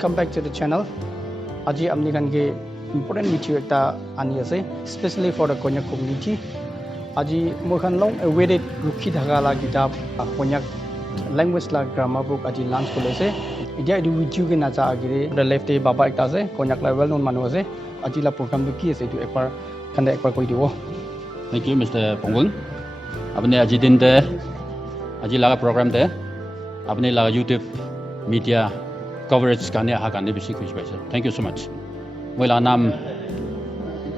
Welcome back to the channel. Aji amni kan ke important video ekta ani ase, especially for the Konyak community. Aji moi khan long awaited rukhi dhaga la kitab Konyak language la grammar book aji launch kole ase. Idia edu video ke nacha agire the left e baba ekta ase Konyak la well known manu ase. Aji la program tu ki ase edu ekbar khanda ekbar koi dibo. Thank you, Mr. Pongweng. Apne aji din te aji laga program te apne laga YouTube media coverage karne aha karne bisi खुश paise. Thank you so much. Moila naam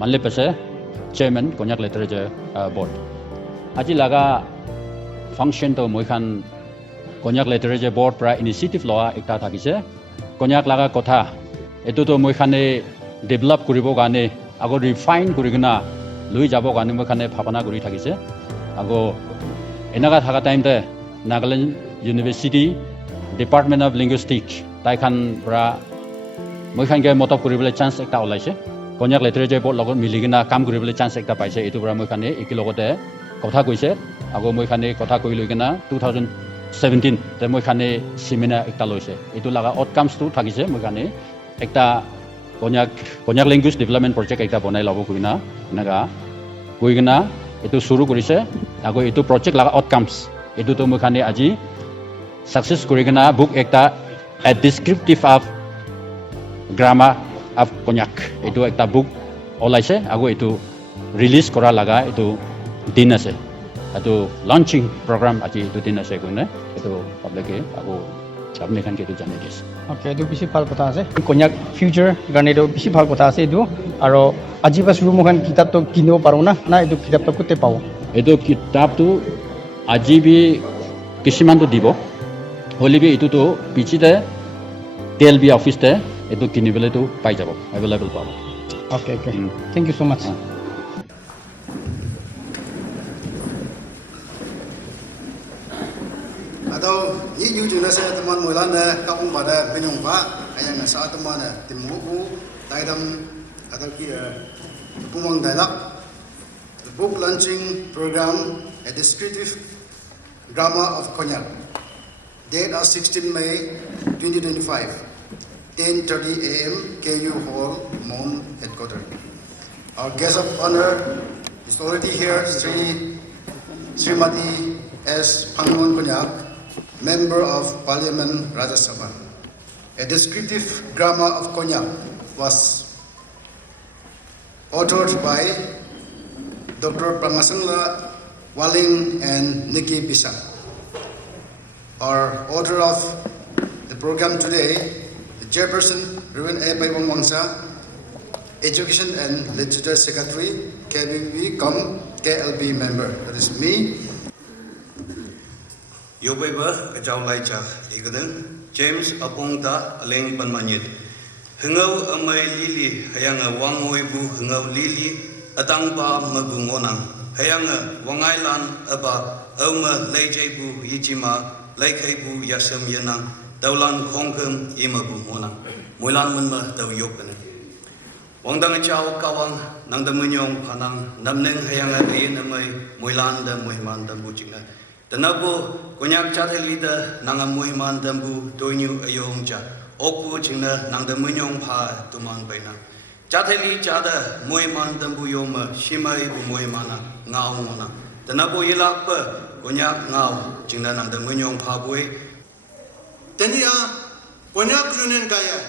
manle pase chairman Konyak Literature Board. Aji laga function to moi khan Konyak Literature Board pra initiative loa ekta thakise. Konyak laga kotha etu to moi khane develop koribo karne ago refine korigina lui jabo karne moi khane bhabana kori thakise. Ago enaga thaka time te Nagaland University Department of Linguistics tai khan pra moi khan ge motop koribole chance ekta olaise Konyak Literature Board logot miligina kam koribole chance ekta paise etu pra moi khane eki logote kotha koise ago moi khane kotha koi loigina 2017 te moi khane seminar ekta loise etu laga outcomes tu thakise moi khane ekta Konyak language development project ekta bonai lobo kuina naga koigina etu shuru korise ago etu project laga outcomes etu to moi khane aji success korigina book ekta a descriptive of grammar of Konyak etu ekta book olaise ago etu release kora laga etu din ase etu launching program aji etu din ase koine etu public e ago apne khan ke etu jane dis Okay, edu bisi bhal kotha ase. Konyak future garne edu bisi bhal kotha ase edu aro aji bas room khan kitab to kinibo paro na edu kitab to kote pao. etu kitab tu aji bi kisiman to dibo holi bi etu to pichite TLB office te etu kinibele tu pai jabo available pabo. Okay. Thank you so much. Atau ini juga saya teman mulanya kaum pada penyumpa yang saat teman timuku dalam atau kira pumang dialog the book launching program a descriptive grammar of Konyak date of 16 May 2025 10:30 a.m. KU Hall Mon headquarters. Our guest of honor is already here, Srimati S. Pangmon Konyak, Member of Parliament Rajya Sabha. A descriptive grammar of Konyak was authored by Dr. Prangasangla Waling and Nikki Bisa. Our author of the program today, the chairperson Ruben A. Paibongwangsa, Education and Literature Secretary, KBB, KLB member, that is me. Yobeba Kajau Laicha, Igadan, James Aponta, Aling Panmanyit. Hungau Amai Lili, Hayanga Wangweibu, Hungau Lili, Atangpa Mabungonang, Hayanga Wangailan Aba, Oma Leijebu, Yijima, Laikaibu, Yasam Yanang, Daulan Kongkum, Imabu Monang, Mulan Munma, Dau Yokan. Wangdang Chow Kawang, Nang the Munyong Panang, Namning Hayanga Amai, Mulan, the Muhiman, the Bujinga. Tenabo Konyak Chathe leader nanga muhiman dambu doinyu ayongja oku chingna nang the munyong pha tuman baina Chathe li chada muhiman dambu yoma shimai bu muhimana ngau ngona Tenabo yilak pa Konyak ngau chingna nang the munyong pha bui Tenia Konyak Yunen Kaya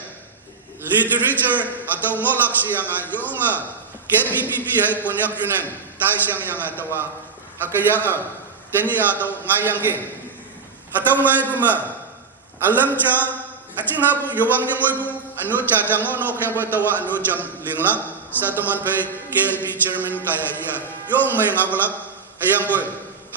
literature atau ngolak sianga yonga KPPP hai Konyak Yunen tai siang yang atawa hakaya Tenia atau ngayang ke atau ngai buma alam cha acing habu yowang yang bu anu cha jangono kyang buat tawa anu jam linglang satu man pe KLB chairman kaya ia yong mai ngabulak ayang boy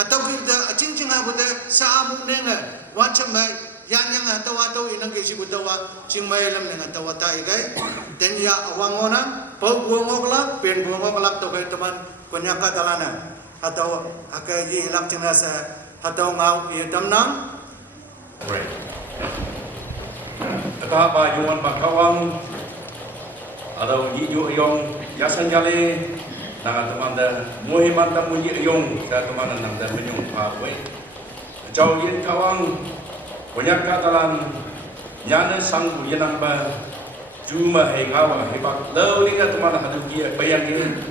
atau kita acing cing habu te saamu nenga wacam mai yang atau inang kesi butawa cing mai lam nenga tawa tai gai tenia awangona pau buangolak pen buangolak to kai teman Konyak Dalanan atau akaji ilang jenasa atau ngau ia damnang. Right. Aka ba yuan ba kawang atau yu yong yasan jale nang temanda muhiman tamu yong sa temanda nang dan menyong pa we. Jauh yin kawang Konyak Katalan nyana sanggu yenang ba cuma hai ngawa hai bak lau linga tumana hadu kia bayang ini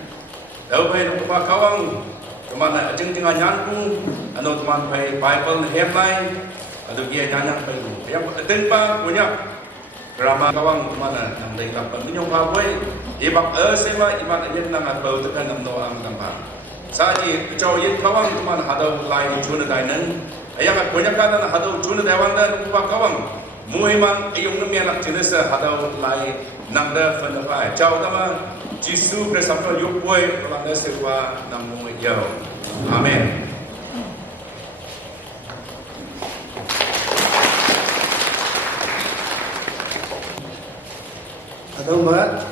lau bai nuk pa kawang tumana ajeng tinga nyanku ano tuman bai Bible headline hadu kia nyanyang bai lu yang tempa punya drama kawang tumana nang dai lap minyong pa boy ibak sema iman yen nang bau tekan nam no am tampa saji chau yen kawang tumana hadu lai chuna dainan ayang punya kana hadu chuna daiwan dan pa kawang Muhiman ayung nami anak jenis hadau lai nangda fanapai. Jauh nama Jisu bersama yukboy pelanda sewa namu yau. Amin. Hadau mat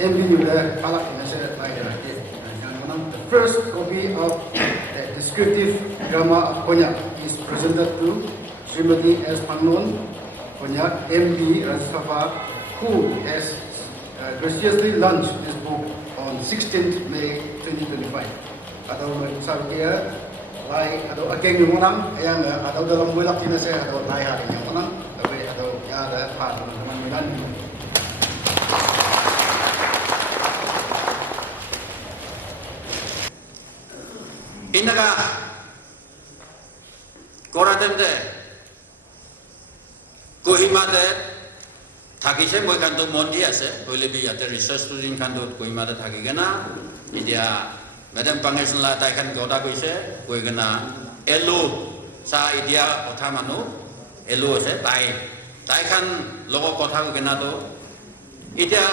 MB udah palak nasi lai dah. The first copy of the descriptive drama Konyak is presented to Srimati S. Pannon, Konyak, MD, Rajya Sabha, who has graciously launched this book on 16th May 2025. Atau saya lai atau ageng yang orang yang atau dalam bulan Cina saya atau lai hari yang orang tapi atau ya ada teman Medan. Inaga koratem de Kohima de thakise moi kanto mondi ase boile bi ate research student kanto Kohima de thakigena idia madam pangesan la tai kan goda koise koigena elo sa idia kotha manu elo ase tai kan logo kotha kena to idia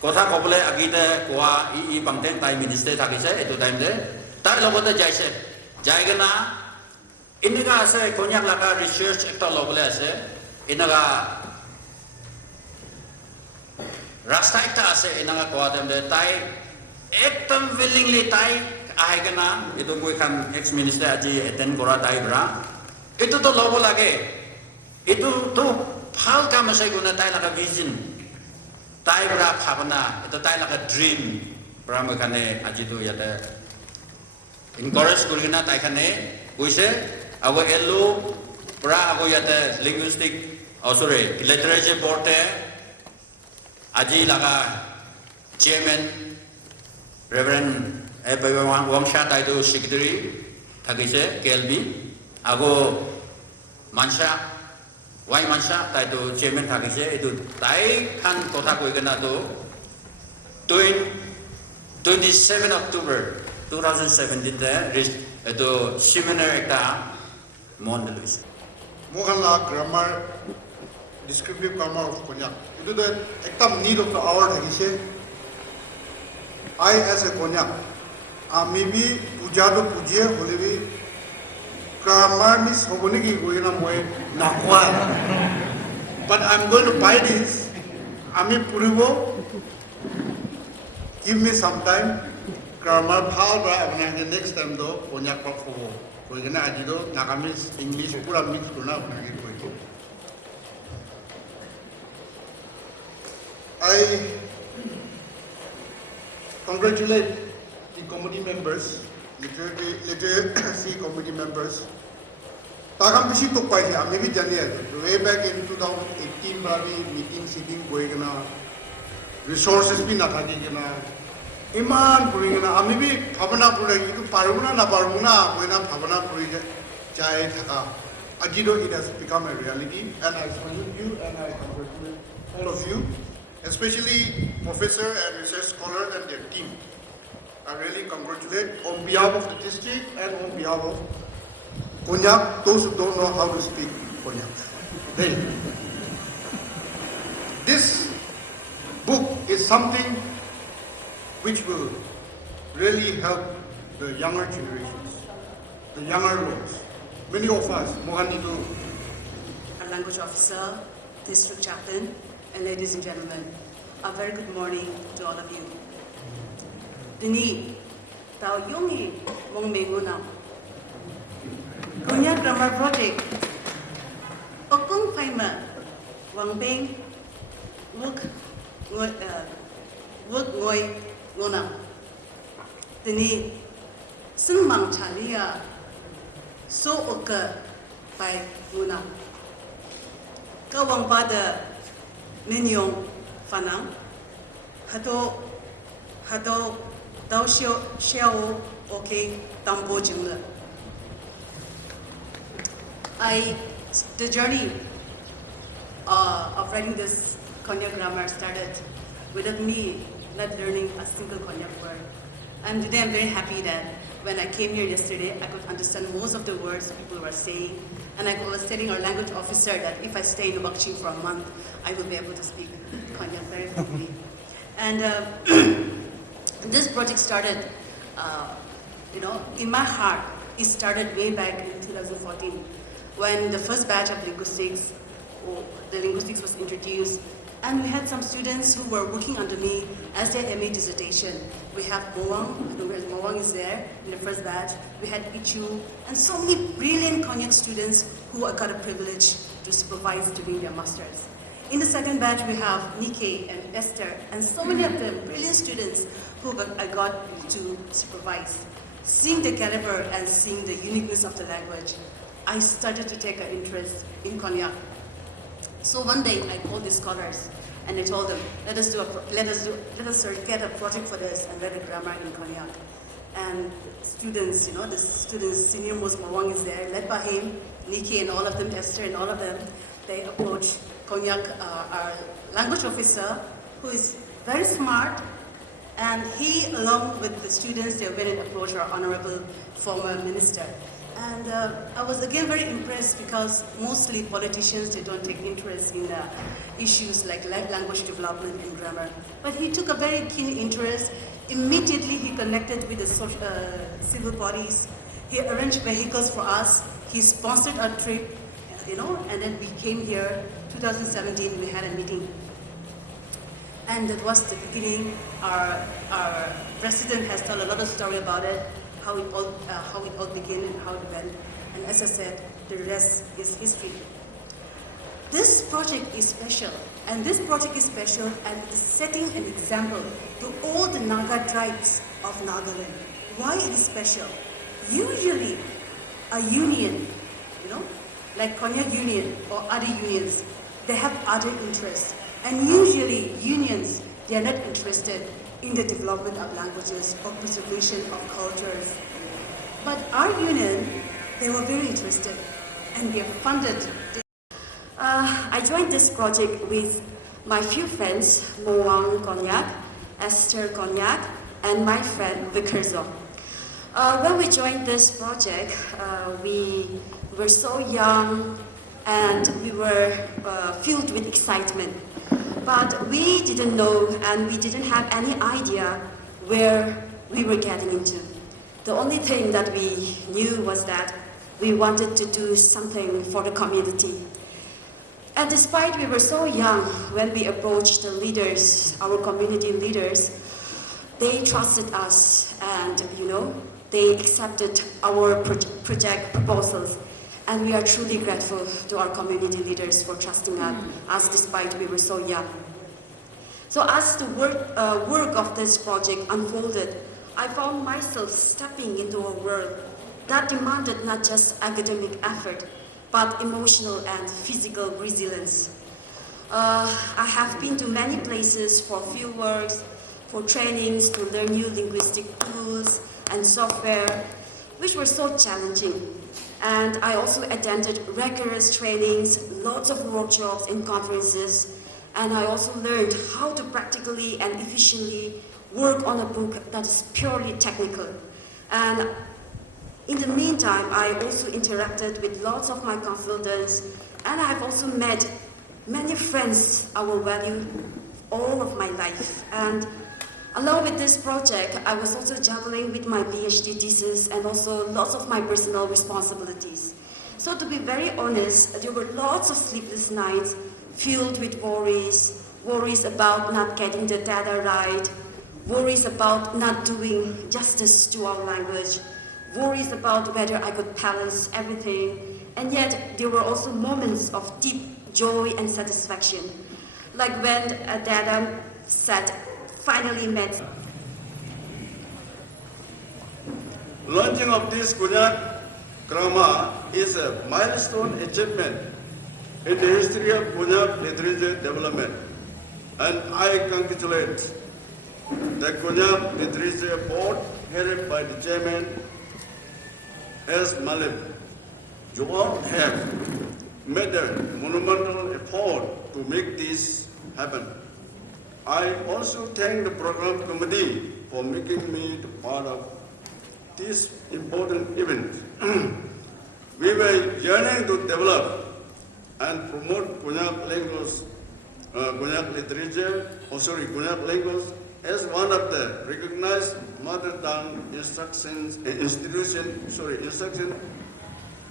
kotha kopole agite koa I bangten tai minister thakise etu time de tai logo te jaise jaigena inaga ase konyak laka research ekta logole ase inaga rasta ekta ase inaga koadem de tai ekdom willingly tai aigana itu koi kan ex minister aji attend kora tai bra itu to logo lage itu to phal kam ase guna tai laga vision tai bra bhavana itu tai laga dream bra moi kane aji to yate encourage kurina tai kane koise ago elo bra ago yate linguistic sorry, literature board aji laga chairman Reverend Wamsha Taido secretary thakise KLB ago Mansha Wai Mansha Taido chairman thakise itu tai kan kotha koigena to 27 October 2017 de itu seminar ekta mondeluis Mohanla grammar descriptive grammar of Konyak. Itu the ektam need of the hour thakise. I as a Konyak, maybe puja to pujie holebi grammar miss hoboni ki goina moe nakwa. But I'm going to buy this. Ami puribo. Give me some time. Grammar phal ba apna ke next time do Konyak pa phobo. Koigena aji do nagamis English pura mix kurna apna ke koi. I congratulate the committee members, literacy committee members. Takam bisi tok pai ya, maybe janiya. Way back in 2018, bari meeting sitting going na, resources bi na thaki na, iman puri na. Ami bi bhavana puri itu paruna na paruna, koi na bhavana puri jai thaka. Ajido it has become a reality, and I salute you and I congratulate all of you. Especially professor and research scholar and their team. I really congratulate on behalf of the district and on behalf of Konyak, those who don't know how to speak Konyak. This book is something which will really help the younger generations, the younger ones. Many of us, Mohanito, our language officer, district chaplain, and ladies and gentlemen, a very good morning to all of you. Dini, tao yungi mong mengunam. Konyak Grammar Project. Okung paima, wang beng, wuk ngoi ngunam. Dini, senmang chalia, so oka pai ngunam. kawang pada ninyong fanang, hato dao xiao okay tambo jingla. The journey of writing this Konyak grammar started without me not learning a single Konyak word. And today I'm very happy that when I came here yesterday, I could understand most of the words people were saying. And I was telling our language officer that if I stay in Bakching for a month, I will be able to speak Konyak very fluently. And this project started, in my heart, it started way back in 2014 when the first batch of linguistics, the linguistics was introduced. And we had some students who were working under me as their MA dissertation. We have Moang is there in the first batch. We had Ichu, and so many brilliant Konyak students who I got a privilege to supervise during their masters. In the second batch, we have Nikkei and Esther, and so many of them brilliant students who I got to supervise. Seeing the caliber and seeing the uniqueness of the language, I started to take an interest in Konyak. So one day I called the scholars and I told them, let us get a project for this and write a grammar in Konyak. And students, the students, senior most Mawang is there, led by him, Nikki and all of them, Esther and all of them. They approached Konyak, our language officer, who is very smart, and he, along with the students, they went and approached our honorable former minister. And I was again very impressed because mostly politicians, they don't take interest in issues like language development and grammar. But he took a very keen interest. Immediately he connected with the civil bodies. He arranged vehicles for us. He sponsored our trip, and then we came here. 2017, we had a meeting. And that was the beginning. Our president has told a lot of story about it. How it all began and how it went. And as I said, the rest is history. This project is special, and this project is special and it is setting an example to all the Naga tribes of Nagaland. Why it is special? Usually, a union, like Konyak Union or other unions, they have other interests. And usually, unions, they are not interested in the development of languages or preservation of cultures. But our union, they were very interested and they funded. I joined this project with my few friends, Moang Konyak, Esther Konyak, and my friend Vikerzo. When we joined this project, we were so young and we were filled with excitement. But we didn't know and we didn't have any idea where we were getting into. The only thing that we knew was that we wanted to do something for the community. And despite we were so young, when we approached the leaders, our community leaders, they trusted us and, they accepted our project proposals. And we are truly grateful to our community leaders for trusting us despite we were so young. So as the work of this project unfolded, I found myself stepping into a world that demanded not just academic effort, but emotional and physical resilience. I have been to many places for field works, for trainings to learn new linguistic tools and software, which were so challenging. And I also attended rigorous trainings, lots of workshops and conferences, and I also learned how to practically and efficiently work on a book that is purely technical. And in the meantime, I also interacted with lots of my consultants, and I've also met many friends I will value all of my life. And along with this project, I was also juggling with my PhD thesis and also lots of my personal responsibilities. So to be very honest, there were lots of sleepless nights filled with worries about not getting the data right, worries about not doing justice to our language, worries about whether I could balance everything, and yet there were also moments of deep joy and satisfaction, like when data set finally met. Launching of this Konyak grammar is a milestone achievement in the history of Konyak literature development. And I congratulate the Konyak Literature Board headed by the chairman S. Malim. You all have made a monumental effort to make this happen. I also thank the program committee for making me the part of this important event. We were yearning to develop and promote Konyak language, Konyak literature, Konyak language as one of the recognized mother tongue instruction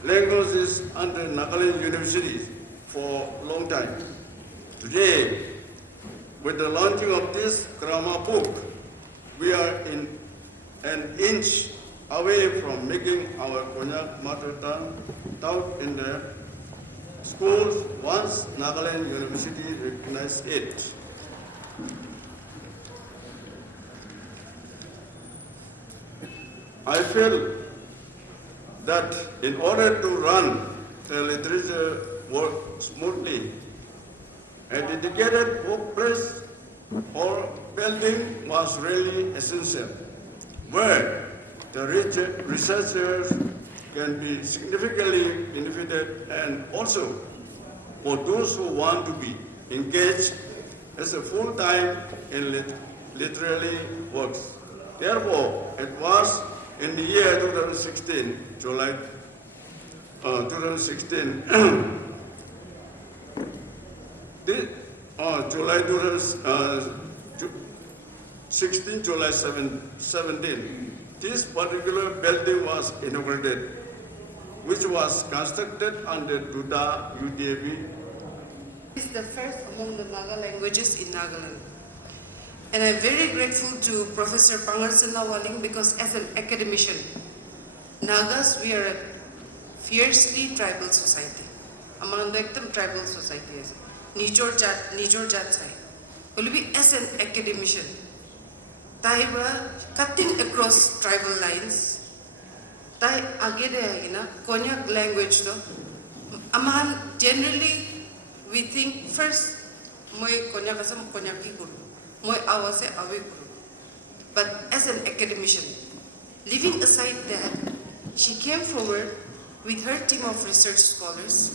languages under Nagaland University for a long time. Today, with the launching of this grammar book, we are an inch away from making our Konyak mother tongue taught in the schools once Nagaland University recognized it. I feel that in order to run the literature work smoothly, a dedicated workplace or building was really essential, where the researchers can be significantly benefited, and also for those who want to be engaged as a full-time in literary works. Therefore, it was in the year 2016, July 2016, July 2016, July 17, this particular building was inaugurated, which was constructed under Duda UDAB. It's the first among the Naga languages in Nagaland. And I'm very grateful to Professor Pangarsan Lawaling because as an academician, Nagas, we are a fiercely tribal society. Among the tribal society, Nijor Jat Sai. As an academician, Taiwa cutting across tribal lines, Tai Agede Konyak language though. Amahan generally we think first Moi Konyakasam Konyaki Guru. But as an academician, leaving aside that, she came forward with her team of research scholars.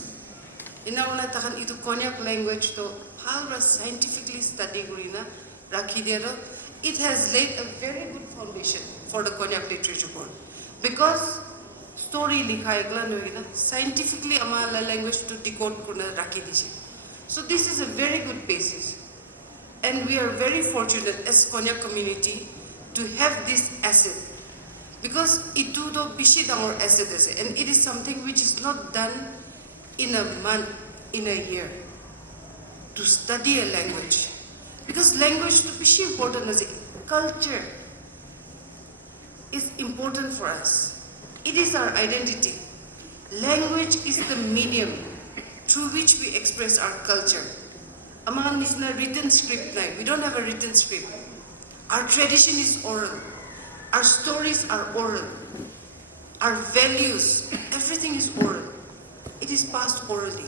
Inauna takan itu Konyak language to how scientifically study gurina rakidero. It has laid a very good foundation for the Konyak Literature Board because story likhai gla scientifically amala language to decode kuna rakidisi. So this is a very good basis. And we are very fortunate as Konyak community to have this asset because itu do bishi dangor asset ase, and it is something which is not done in a month, in a year, to study a language. Because language to bishi important as culture is important for us. It is our identity. Language is the medium through which we express our culture. Among is a written script now. We don't have a written script. Our tradition is oral. Our stories are oral. Our values, everything is oral. It is passed orally.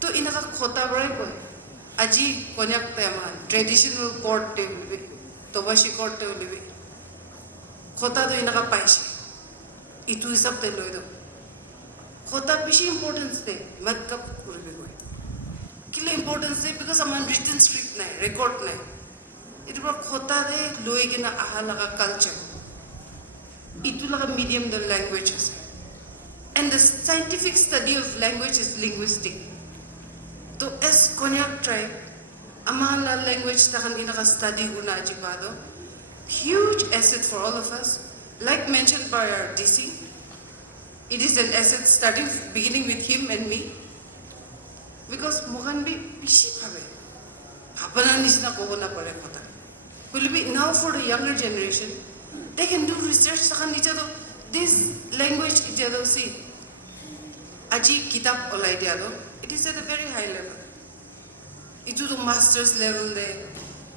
So in a khota brai boy, aji Konyak tema traditional court te ulibi, tobashi court te ulibi. Khota do inaka paishi. Itu isap te loido. Khota bishi importance te mat kap ulibi boy. Kila importance है because हमारे written script नहीं, record नहीं. It बड़ा खोता दे लोए के ना आहा लगा culture. इतु लगा medium the languages. And the scientific study of language is linguistic. तो as Konyak tribe, हमारा language ताकन इना का study होना अजीबादो, huge asset for all of us. Like mentioned by our DC, it is an asset starting beginning with him and me. Because Mohan be bishi bhabe. Apana nisna kogo na pare kota. Will be now for the younger generation, they can do research sakan nicha do this language ijado see. Aji kitab olai dia do. It is at a very high level. Itu to master's level de,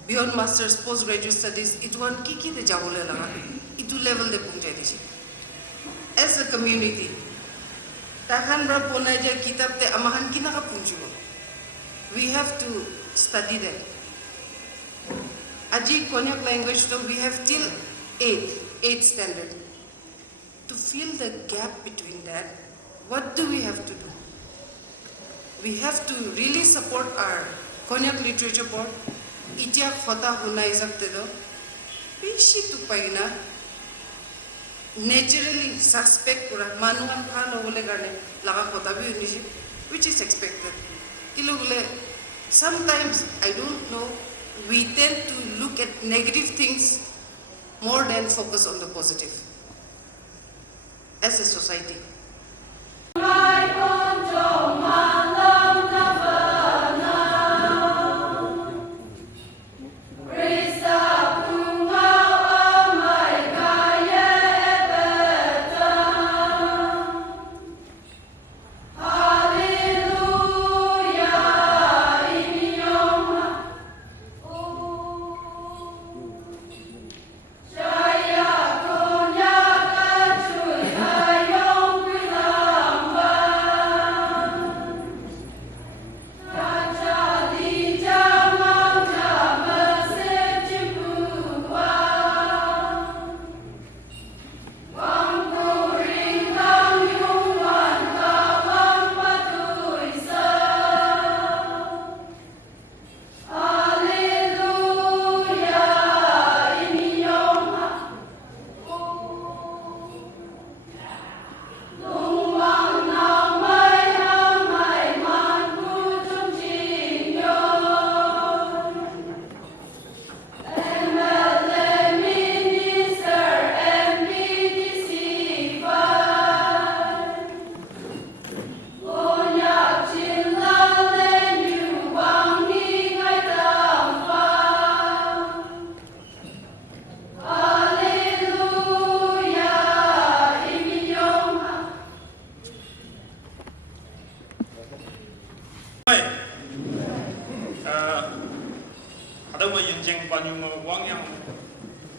beyond master's postgraduate studies. Itu one kiki de jabole laga. Itu level de punjai dishi. As a community, Tahan berpona je kitab te amahan kina kapunju. We have to study that. Aji Konyak language so we have till 8 standard. To fill the gap between that, what do we have to do? We have to really support our Konyak Literature Board. Itia khota hunai sakte do. Pishi tu paina. Naturally suspect pura manuan khano bole garne laga khota bhi unisi, which is expected. Kilogule sometimes I don't know. We tend to look at negative things more than focus on the positive as a society.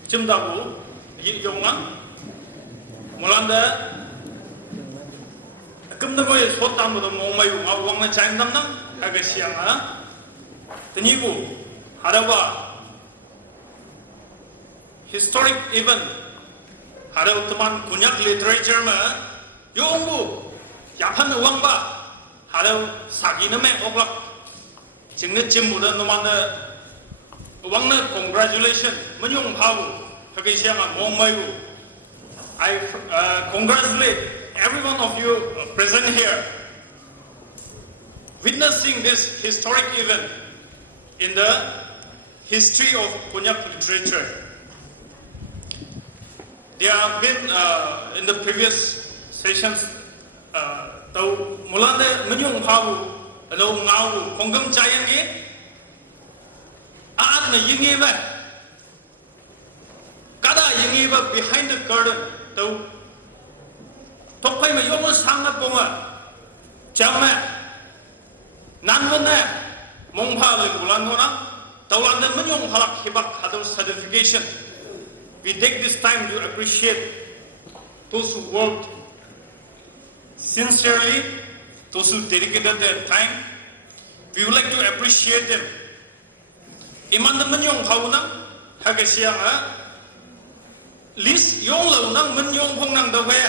Cimdabu, Yongan, Mulanda, Kumdaboy, Sotam, the Momayu, Awanga Chinamna, Agasiana, the Nibu, Hadawa, historic event, Hadautuman, Kunyak literature, Yongu, Japan Wamba, Hadau Saginame, Oblak, Chingnichimuda, Nomanda. Wangna, congratulations, Manyong Pau, Hakishama, Momayu. I congratulate every one of you present here, witnessing this historic event in the history of Konyak literature. There have been in the previous sessions, though Mulanda Manyong Pau, no Ngau, Kongam Chayangi. Aad na yingiba kada yingiba behind the curtain to tokai ma yomo sanga ponga chama nanwana mongpha le bulangona tawlanda manyong halak hibak hadu certification. We take this time to appreciate those who worked sincerely, those who dedicated their time. We would like to appreciate them. Iman naman yung haunang Hagasianga list yung launang man yung hongnang dawe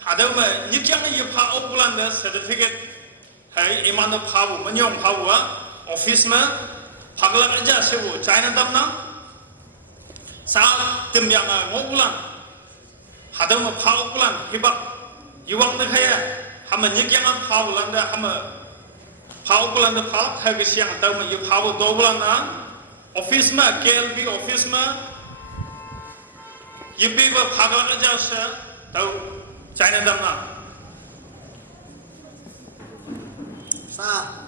hadaw ma nikyang yipa opulanda certificate hay iman na pawu man yung pawa office ma paglang aja sewo China damna sa timyang ngopulan hadaw ma pawu pulan hibak yiwang na kaya hama nikyang pawulanda hama pawu pulanda pawu Hagasianga daw ma yipawu dobulanda office ma KLB office ma yipi ba phagal aja sa tau China damna sa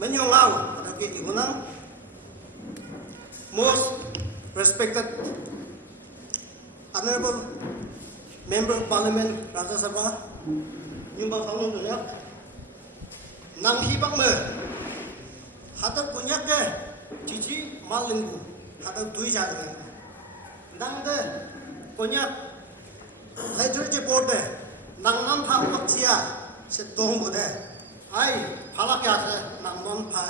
menyong lau pada kiti gunang most respected honorable member of parliament Rajya Sabha nyumbang tahun dunia nang hibak me hatat punyak ke Cici malingku, ada dua jalan. Nang de konyak literature board de, nang nam tham wakcia, se tong bu de ai phala kya se nang mon pha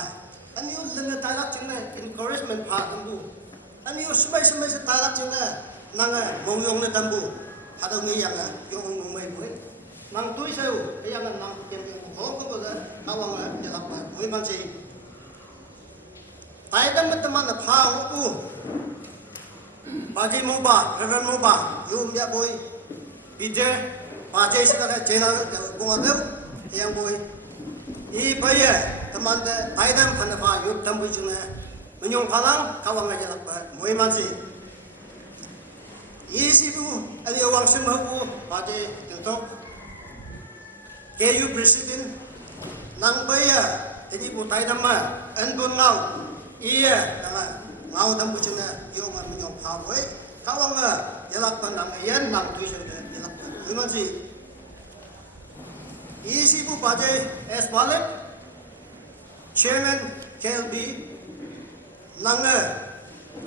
ani u lene tai lak ching ne encouragement pha dam bu ani u smai smai se tai lak ching ne nang mong yong ne dam bu ha do ngi yang yong ngong mai bu nang tui seu yang nang kem ho ko bu de awang ya lak ba bu man chi tai dam ma taman pha ho bu Baji Moba, Reverend Moba, you me boy, Peter, Baji Saka, Jena, Gongadu, young boy. E. Paye, the man the Idam Panapa, you Tambuchuna, when you Kalang, Kawanga, Moimansi. Easy to, and you want some who, Baji, the top. KU President, Nang Paye, the Ibu Taidama, and Bunau, Ear. Ngau dam buchina yo ma mi nyong pha boy kawanga yalak pan nang yan nang tuition de yalak pan imanji isi bu baje as wallet chairman KLB langa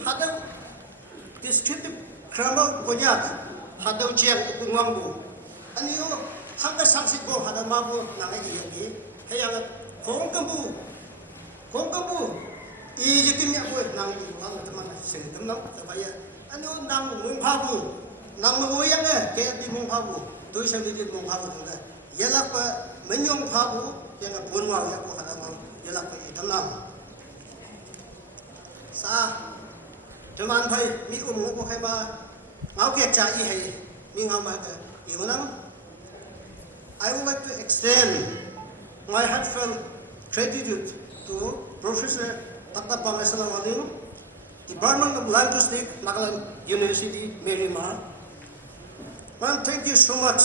hadau district krama gonya hadau chiang bungwang bu ani yo hanga saksit bo hadau ma bu nang ai yi hayang khong kambu Ijikin ni aku nang ibuang teman sengkem nang supaya anu nang mungpabu nang mengoyang ke di mungpabu tu sendiri mungpabu tu dah ialah pe menyong pabu yang punwang yang aku hadam ialah pe itamnam sa teman thai mi ko hai ba ngau ke cha i hai mi ngau ma ke iunang I would like to extend my heartfelt gratitude to Professor Dr. Pangasala Wading, Department of Linguistics, Nagaland University, Marymar. Ma'am, thank you so much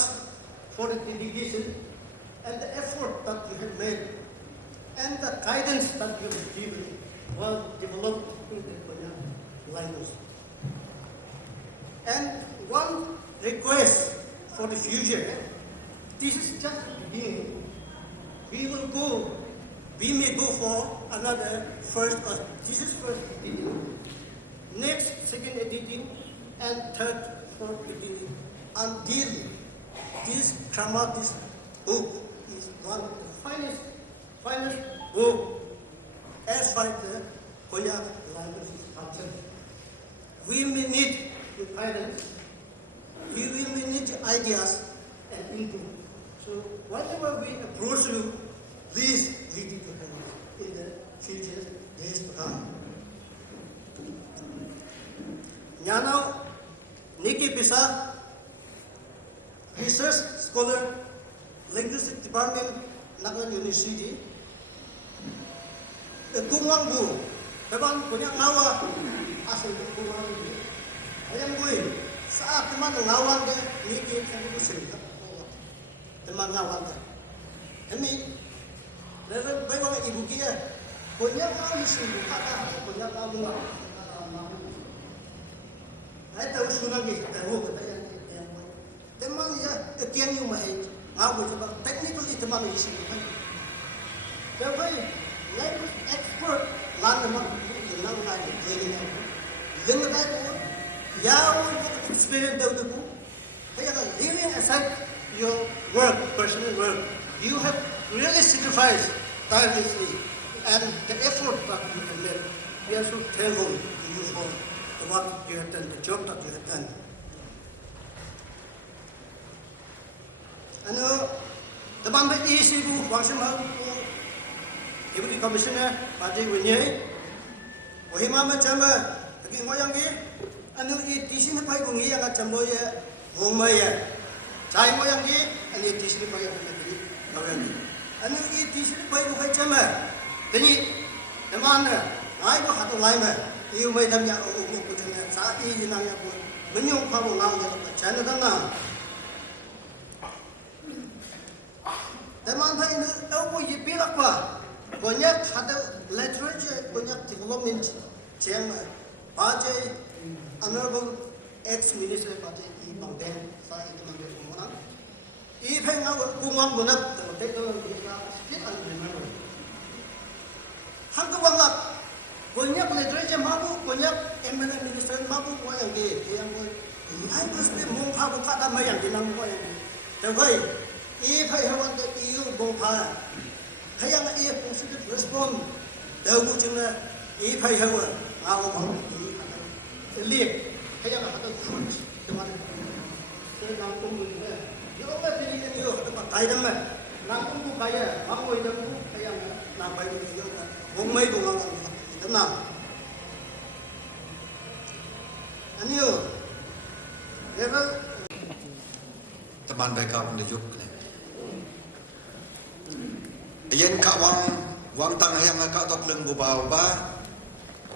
for the dedication and the effort that you have made and the guidance that you have given while developing the Korean language. And one request for the future, this is just the beginning. We may go for another this is first editing, next second editing, and third, fourth editing, until this book is one of the finest book as far as the Korean language is concerned. We may need guidance, we will need ideas and input. So whatever we approach you, please lead it to heaven in the future days to come. Nyano Nikki Pisa, research scholar, linguistic department, Nagaland University. The Kumwang Bu, teman punya ngawa asal Kumwang Bu. Ayam gue saat teman ngawan deh Nikki kamu cerita, teman ngawan deh. Kami, lepas bagaimana ibu kia punya kami sendiri kata punya kami lah. Saya tahu sunnah ni, tahu kata yang teman ya kian yang mahal, ngau coba technically teman ini sendiri. Tapi language expert lan teman dengan lagi jadi dengan lagi yang experience tahu tu, saya kata leaving aside your work, personal work, you have really sacrificed tirelessly and the effort that you have made. We are so thankful to you for what you have done, the job that you have done. Ano, teman bagi isi bu, bangsa mahu Deputy Commissioner Padi Winyai, wahima macam lagi ngoyang ni, ano di sini pai bungi yang macam boleh rumai ya, cai ngoyang ni, ano di sini pai yang macam ngoyang ni, ano di sini pai bungi macam ni, teman, ay ko hatu lain iu mai dam ya umu kujunya, saat ini nanya pun menyong kamu ngau ya, macam mana? Teman saya ini, aku jepilak pa. Banyak ada literature, banyak development yang Bajai Honorable ex-minister Bajai I Bangden, saya itu menjadi pemenang. I pengen kumam benar, teknologi sedikit unremember. Hangga banget, banyak literature mabu, banyak eminent minister mabu kau yang I pasti menghabu kata mayang di nama kau yang. Tapi I pengen hewan itu pha thấy rằng là yêu cũng sẽ respond đầu của chúng là ý phải hơn rồi ngao không ý liệt thấy rằng là họ tôi không chúng ta cái nam công người này nếu mà thì cái nhiều các bạn thấy rằng là nam công người cái mang ngồi nam công thấy rằng là nam phải được nhiều là không mấy cũng làm thế nào anh yêu nếu teman baik kau menunjuk yen kau wang tang yang kau tak lenggu bau ba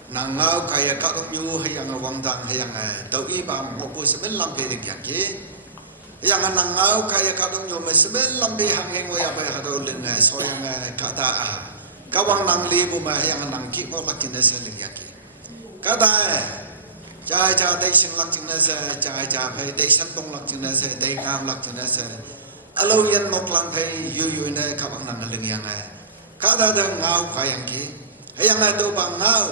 nangau kaya kau tak nyu yang wang tang yang tau iba ngopo seben lampe dekian ke yang nangau kaya kau tak nyu seben lampe hang heng waya ba hado leng so yang kata kau wang nang li bu ma yang nang ki ko lakin se dekian ke kata cha cha đây sinh lắc chừng này cha cha phải đây sinh tông lắc chừng này đây ngam lắc chừng này alo yên một lần phải yu yu này các bạn nằm lưng yang này các ta đang ngao phải yang kia hay yang này đâu bằng ngao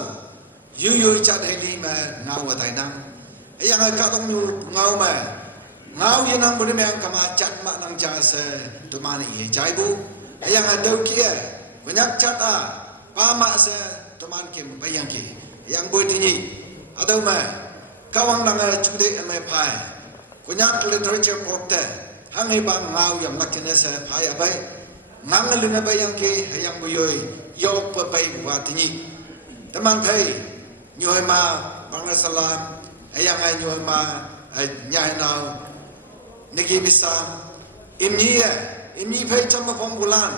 yu yu cha đây đi mà ngao ở Thái Nam hay yang này các ông nhu ngao mà ngao yên năng bữa nay kama chặt mà năng cha se tụi mình ý trái bu hay yang này đâu kia bữa nhắc chặt ba mà se tụi mình kiếm phải yang kia yang bữa thì nhỉ atau mà kawang nang chude ame phai kunyak literature porte hangi bang ngau yam lakene se phai abai nang lina bay yang ke yang buyoi yok pa bay wa tini tamang thai nyoi ma bang salam yang ai nyoi ma nyai nau niki bisa imni phai cham phong bulan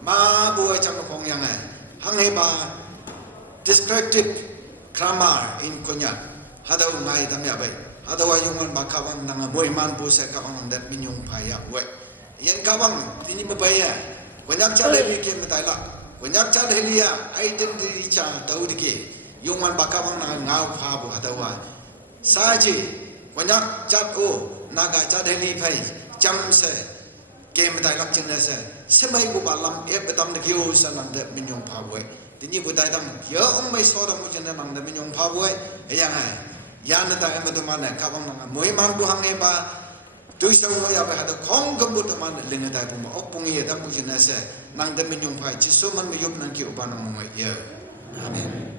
ma buai cham phong yang ai hangi ba descriptive grammar in Konyak hadau ngai tamya bai hadau ayungan bakawang nang boiman bu se kawang dat minyung phaya we yen kawang tini mabaya Konyak cha le ke mataila Konyak cha le lia identity cha tau dike yungan bakawang nang ngau pha bu hadawa saji Konyak cha o naga cha le li phai cham se ke mataila ching se semai bu balam e betam de kyo sa nang dat minyung pha we Tini butai tam, ya mai sora mujen nang da minyong phaboy, yang ai, yan ta em tu mana kawang nang, moi man bu hang eba, tu sa mo ya ba hada kong gambut man ling ta bu ma opung ye da mujen se, nang da minyong phai, jisu man mi yup nang ki uban nang mo ya. Amen.